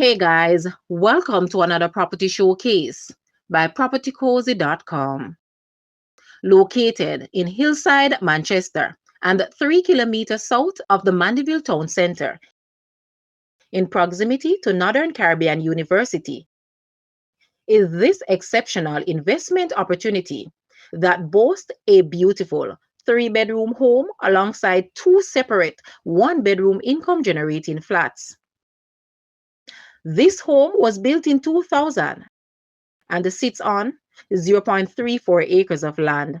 Hey guys, welcome to another property showcase by propertycozy.com. Located in Hillside, Manchester, and 3 kilometers south of the Mandeville Town Center, in proximity to Northern Caribbean University, is this exceptional investment opportunity that boasts a beautiful 3-bedroom home alongside 2 separate 1-bedroom income generating flats. This home was built in 2000 and sits on 0.34 acres of land.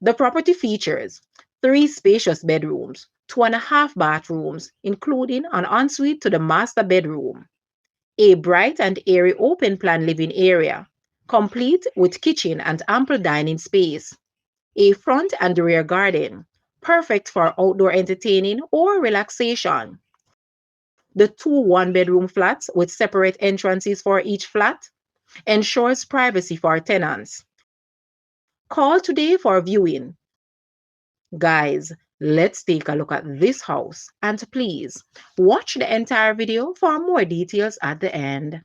The property features 3 spacious bedrooms, 2.5 bathrooms, including an ensuite to the master bedroom, a bright and airy open plan living area, complete with kitchen and ample dining space, a front and rear garden, perfect for outdoor entertaining or relaxation. The 2 1-bedroom flats with separate entrances for each flat ensures privacy for tenants. Call today for viewing. Guys, let's take a look at this house and please watch the entire video for more details at the end.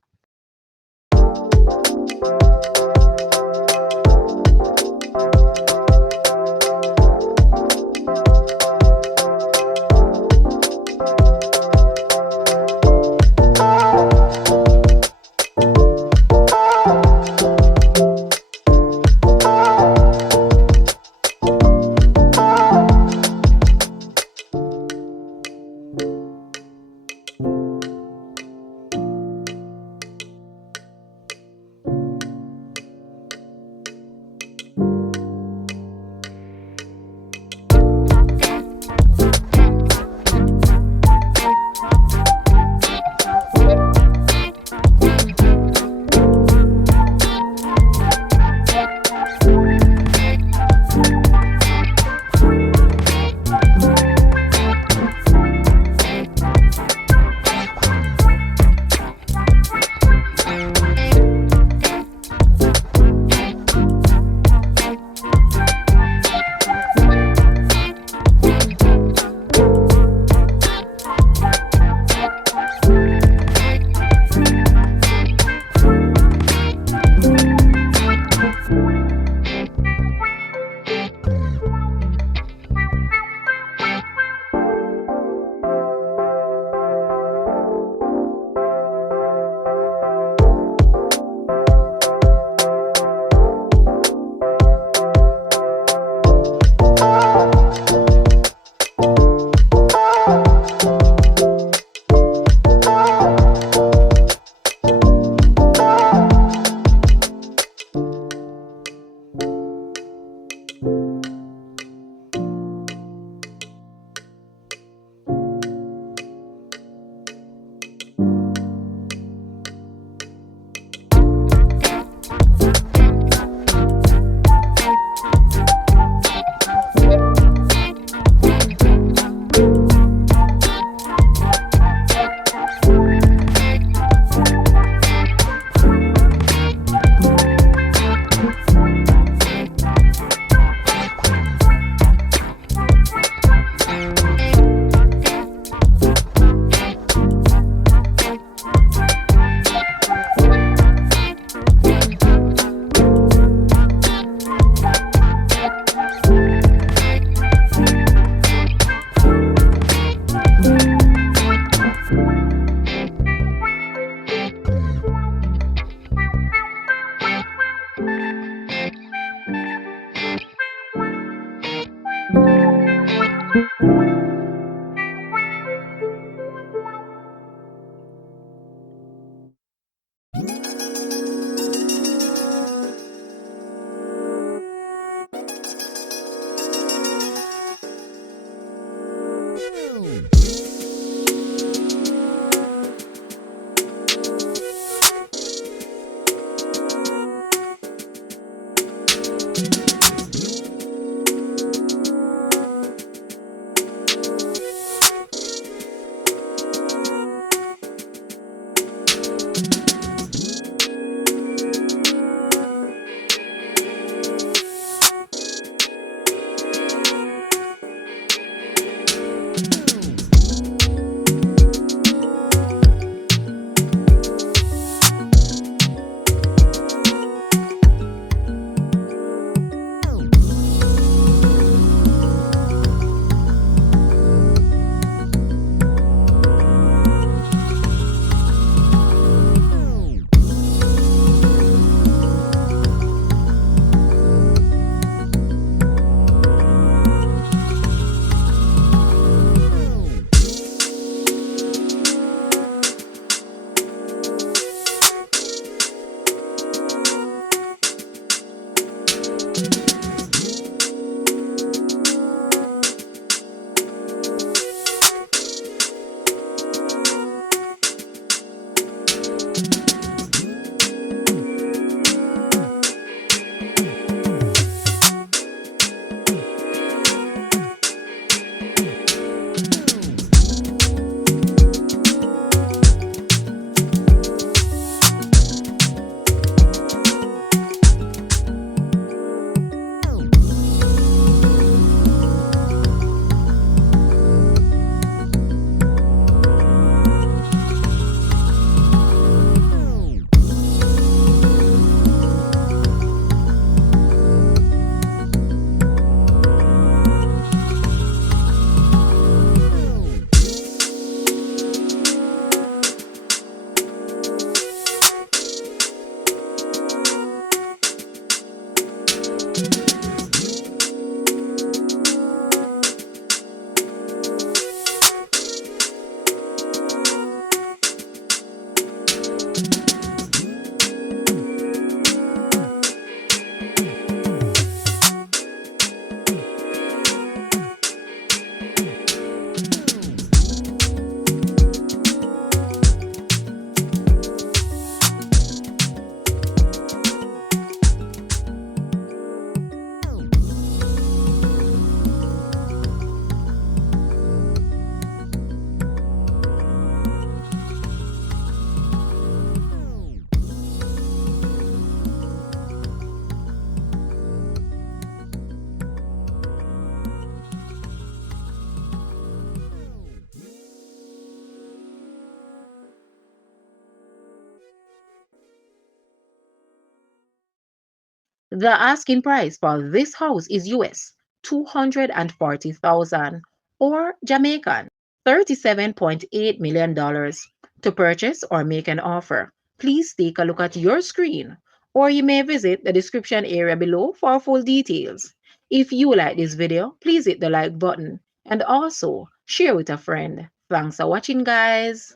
The asking price for this house is US 240,000 or Jamaican $37.8 million. To purchase or make an offer, please take a look at your screen or you may visit the description area below for full details. If you like this video, please hit the like button and also share with a friend. Thanks for watching, guys.